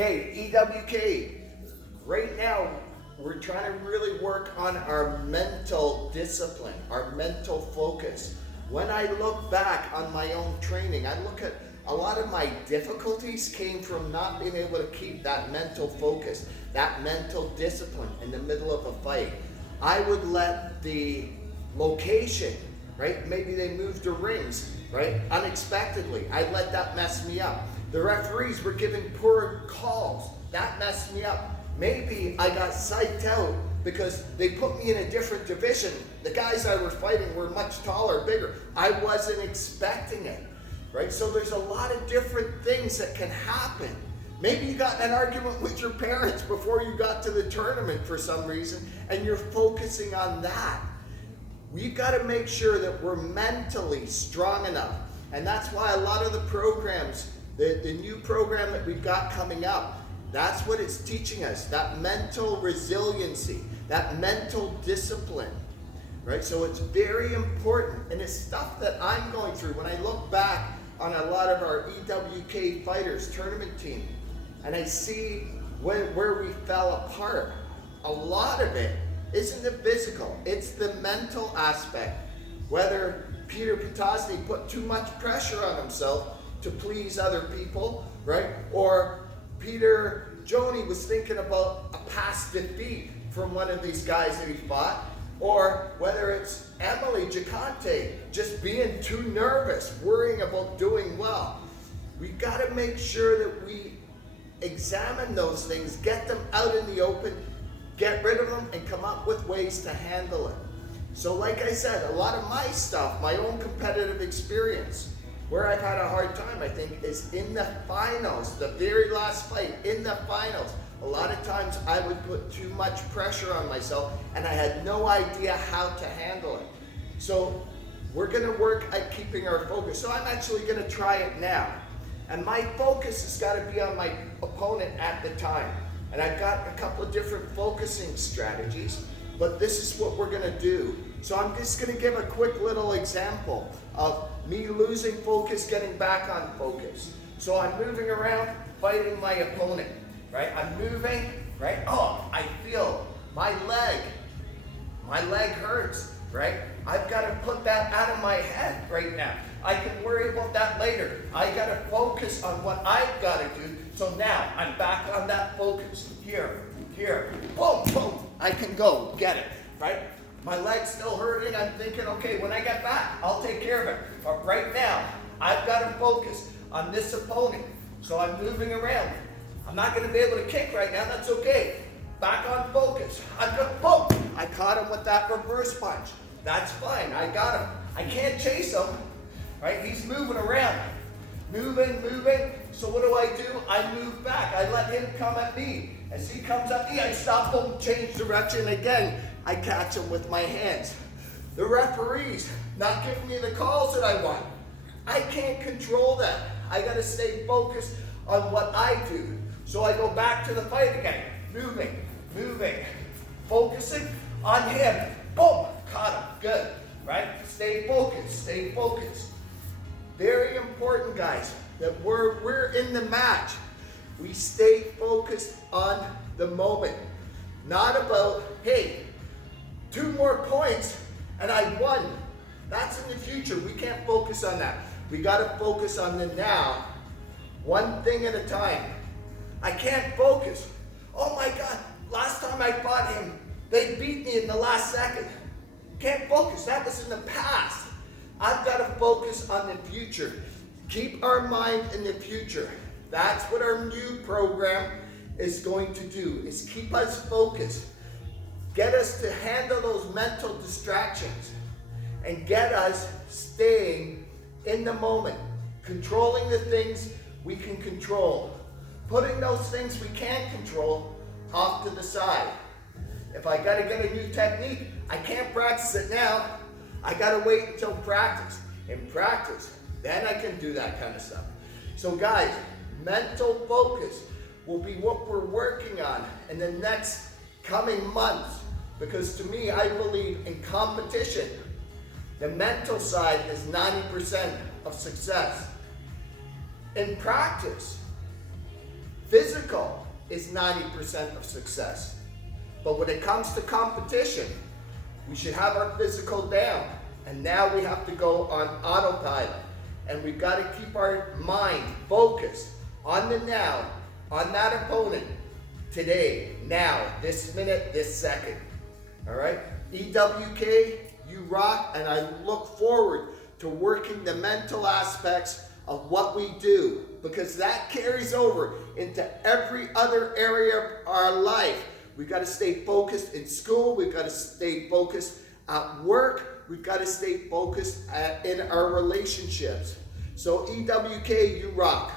Okay, EWK. Right now, we're trying to really work on our mental discipline, our mental focus. When I look back on my own training, I look at a lot of my difficulties came from not being able to keep that mental focus, that mental discipline in the middle of a fight. I would let the location, right? Maybe they moved the rings, right? Unexpectedly. I'd let that mess me up. The referees were giving poor calls. That messed me up. Maybe I got psyched out because they put me in a different division. The guys I were fighting were much taller, bigger. I wasn't expecting it, right? So there's a lot of different things that can happen. Maybe you got in an argument with your parents before you got to the tournament for some reason, and you're focusing on that. We've got to make sure that we're mentally strong enough. And that's why a lot of the programs, the new program that we've got coming up, that's what it's teaching us, that mental resiliency, that mental discipline, right? So it's very important, and it's stuff that I'm going through when I look back on a lot of our EWK fighters tournament team, and I see where we fell apart. A lot of it isn't the physical, it's the mental aspect. Whether Peter Potosny put too much pressure on himself to please other people, right? Or Peter Joni was thinking about a past defeat from one of these guys that he fought, or whether it's Emily Gigante just being too nervous, worrying about doing well. We've got to make sure that we examine those things, get them out in the open, get rid of them, and come up with ways to handle it. So like I said, a lot of my stuff, my own competitive experience, where I've had a hard time, I think, is in the finals, the very last fight, in the finals. A lot of times I would put too much pressure on myself, and I had no idea how to handle it. So we're gonna work at keeping our focus. So I'm actually gonna try it now. And my focus has gotta be on my opponent at the time. And I've got a couple of different focusing strategies, but this is what we're gonna do. So I'm just gonna give a quick little example of me losing focus, getting back on focus. So I'm moving around, fighting my opponent, right? I'm moving, right? Oh, I feel my leg hurts, right? I've gotta put that out of my head right now. I can worry about that later. I gotta focus on what I've gotta do. So now I'm back on that focus. Here, boom, boom. I can go, get it, right? My leg's still hurting. I'm thinking, okay, when I get back, I'll take care of it. But right now, I've got to focus on this opponent. So I'm moving around. I'm not going to be able to kick right now. That's okay. Back on focus. I'm going to, boom. I caught him with that reverse punch. That's fine. I got him. I can't chase him, right? He's moving around. Moving. So what do? I move back. I let him come at me. As he comes at me, I stop him, change direction again. I catch him with my hands. The referees not giving me the calls that I want. I can't control that. I gotta stay focused on what I do. So I go back to the fight again. Moving. Focusing on him. Boom, caught him, good, right? Stay focused. Very important, guys, that we're in the match. We stay focused on the moment. Not about, hey, 2 more points and I won. That's in the future. We can't focus on that. We gotta focus on the now, one thing at a time. I can't focus. Oh my God, last time I fought him, they beat me in the last second. Can't focus, that was in the past. I've gotta focus on the future. Keep our mind in the future. That's what our new program is going to do, is keep us focused. Get us to handle those mental distractions and get us staying in the moment, controlling the things we can control, putting those things we can't control off to the side. If I gotta get a new technique, I can't practice it now. I gotta wait until practice. In practice, then I can do that kind of stuff. So guys, mental focus will be what we're working on in the next coming months, because to me, I believe in competition, the mental side is 90% of success. In practice, Physical is 90% of success. But when it comes to competition, we should have our physical down. And now we have to go on autopilot. And we've got to keep our mind focused on the now, on that opponent, today, now, this minute, this second. All right? EWK, you rock, and I look forward to working the mental aspects of what we do, because that carries over into every other area of our life. We've got to stay focused in school. We've got to stay focused at work. We've got to stay focused in our relationships. So EWK, you rock.